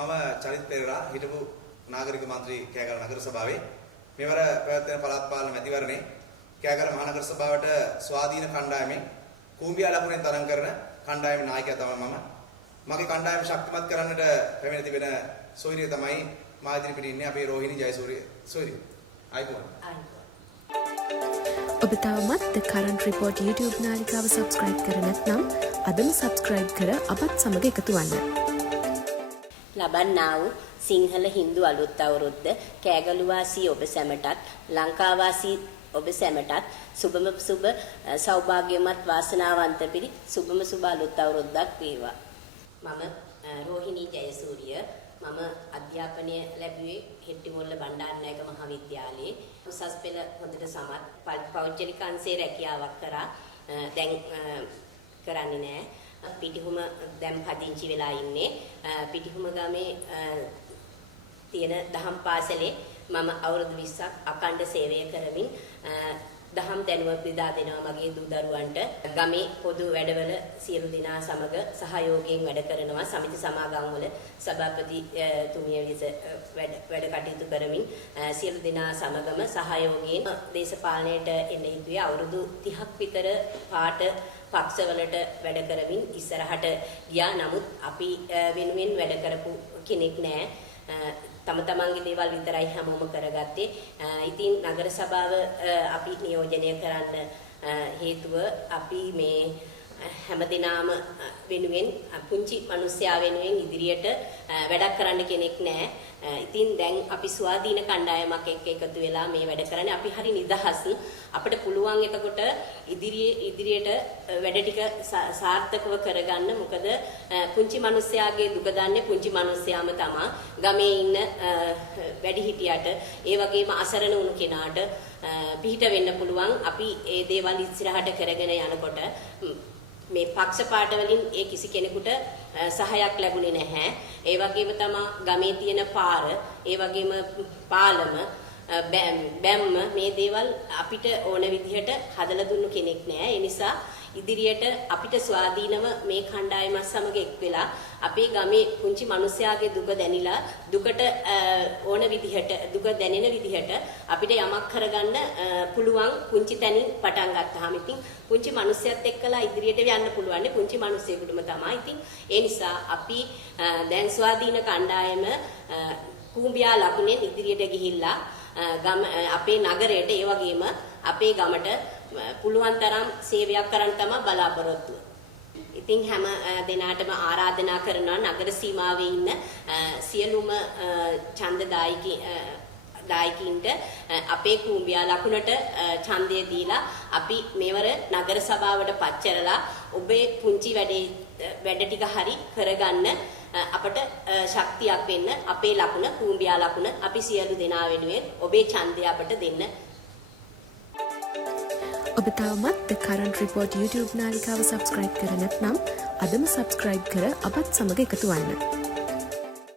මම චරිත් පෙරේරා හිටපු නාගරික මන්ත්‍රී කෑගල නගර සභාවේ මෙවර පැවැත්වෙන පළාත් පාලන මැතිවරණේ කෑගල මහනගර සභාවට ස්වාධීන කණ්ඩායමෙන් කූඹියා ලකුණෙන් තරඟ කරන කණ්ඩායමේ නායකයා තමයි මම. මගේ කණ්ඩායම ශක්තිමත් කරන්නට පැමිණ තිබෙන සොයිරිය තමයි මා ඉදිරි පිටින් ඉන්නේ අපේ රෝහිණී ජයසූරිය සොයිරිය. ආයිබෝන්. ඔබ තවමත් The Current Report YouTube නාලිකාව subscribe කර නැත්නම් අදම subscribe කර අපත් සමග එකතු වන්න. ලබන්නා වූ සිංහල හින්දු අලුත් අවුරුද්ද කෑගලු වාසී ඔබ සැමටත් ලංකා වාසී ඔබ සැමටත් සුබම සුබ සෞභාග්‍යමත් වාසනාවන්ත පිරි සුබම සුබ අලුත් අවුරුද්දක් වේවා. මම රෝහිණී ජයසූරිය. මම අධ්‍යාපනය ලැබුවේ හෙට්ටිමුල්ල බණ්ඩාරනායක මහාවිද්‍යාලයේ උසස් පෙළ හොඳට සමත් පෞද්ගලික අංශයේ රැකියාවක් කරා. දැන් කරන්නේ නැහැ. පිටිහුම දැන් පදිංචි වෙලා ඉන්නේ. පිටිහුම ගමේ තියෙන දහම් පාසලේ මම අවුරුදු 20ක් අඛණ්ඩ සේවය කරමින් දහම් දැනුම බෙදා දෙනවා මගේ දූ දරුවන්ට. ගමේ පොදු වැඩවල සියලු දෙනා සමග සහයෝගයෙන් වැඩ කරනවා. සමිති සමාගම් වල සභාපති තුමිය විස වැඩ කටයුතු කරමින් සියලු දෙනා සමගම සහයෝගයෙන් දේශපාලනයට එන්න හිතුවේ. අවුරුදු 30ක් විතර පාට පක්ෂවලට වැඩ කරමින් ඉස්සරහට ගියා. නමුත් අපි වෙනුවෙන් වැඩ කරපු කෙනෙක් නෑ. තම තමන්ගේ දේවල් විතරයි හැමෝම කරගත්තේ. ඉතින් නගර සභාව අපි නියෝජනය කරන්න හේතුව අපි මේ හැමදෙනාම වෙනුවෙන් පුංචි මිනිස්සයා වෙනුවෙන් ඉදිරියට වැඩක් කරන්න කෙනෙක් නෑ. ඉතින් දැන් අපි ස්වාධීන කණ්ඩායමක් එක්ක එකතු වෙලා මේ වැඩ කරන්නේ. අපි හරි නිදහස්. අපිට පුළුවන් එතකොට ඉදිරියට වැඩ ටික සාර්ථකව කරගන්න. මොකද පුංචි මිනිස්සයාගේ දුක දන්නේ පුංචි මිනිස්සයාම තමයි. ගමේ ඉන්න වැඩිහිටියට ඒ වගේම අසරණ වුණු කෙනාට පිහිට වෙන්න පුළුවන්. අපි ඒ දේවල් ඉස්සරහට කරගෙන යනකොට මේ පක්ෂපාත වලින් ඒ කිසි කෙනෙකුට සහායක් ලැබුණේ නැහැ. ඒ වගේම තමයි ගමේ තියෙන පාර, ඒ වගේම පාලම, බැම්ම මේ දේවල් අපිට ඕන විදිහට හදලා දුන්නු කෙනෙක් නැහැ. ඒ නිසා ඉදිරියට අපිට ස්වාධීනව මේ කණ්ඩායම සමග එක් වෙලා අපේ ගමේ පුංචි මිනිස්යාගේ දුක දැනිලා දුකට ඕන විදිහට දුක දැනෙන විදිහට අපිට යමක් කරගන්න පුළුවන් පුංචි තැනින් පටන් ගත්තාම ඉතින් පුංචි මිනිස්යත් එක්කලා ඉදිරියට යන්න පුළුවන් පුංචි මිනිස්සෙකුටම තමයි. ඉතින් ඒ නිසා අපි දැන් ස්වාධීන කණ්ඩායම කූඹියා ලකුණෙන් ඉදිරියට ගිහිල්ලා ගම අපේ නගරයට ඒ වගේම අපේ ගමට පුළුවන් තරම් සේවයක් කරන්න තමයි බලාපොරොත්තු. ඉතින් හැම දිනාටම ආරාධනා කරනවා නගර සීමාවේ ඉන්න සියලුම ඡන්දදායකින්ට අපේ කූඹියා ලකුණට ඡන්දය දීලා අපි මෙවර නගර සභාවට පත් ඔබේ පුංචි වැඩ ටික හරි කරගන්න අපට ශක්තියක් වෙන්න අපේ ලකුණ කූඹියා ලකුණ අපි සියලු දෙනා වෙනුවෙන් ඔබේ ඡන්දය අපට දෙන්න. ඔබ තවමත් The Current Report YouTube නාලිකාව subscribe කර නැත්නම් අදම subscribe කර අපත් සමග එකතු වන්න.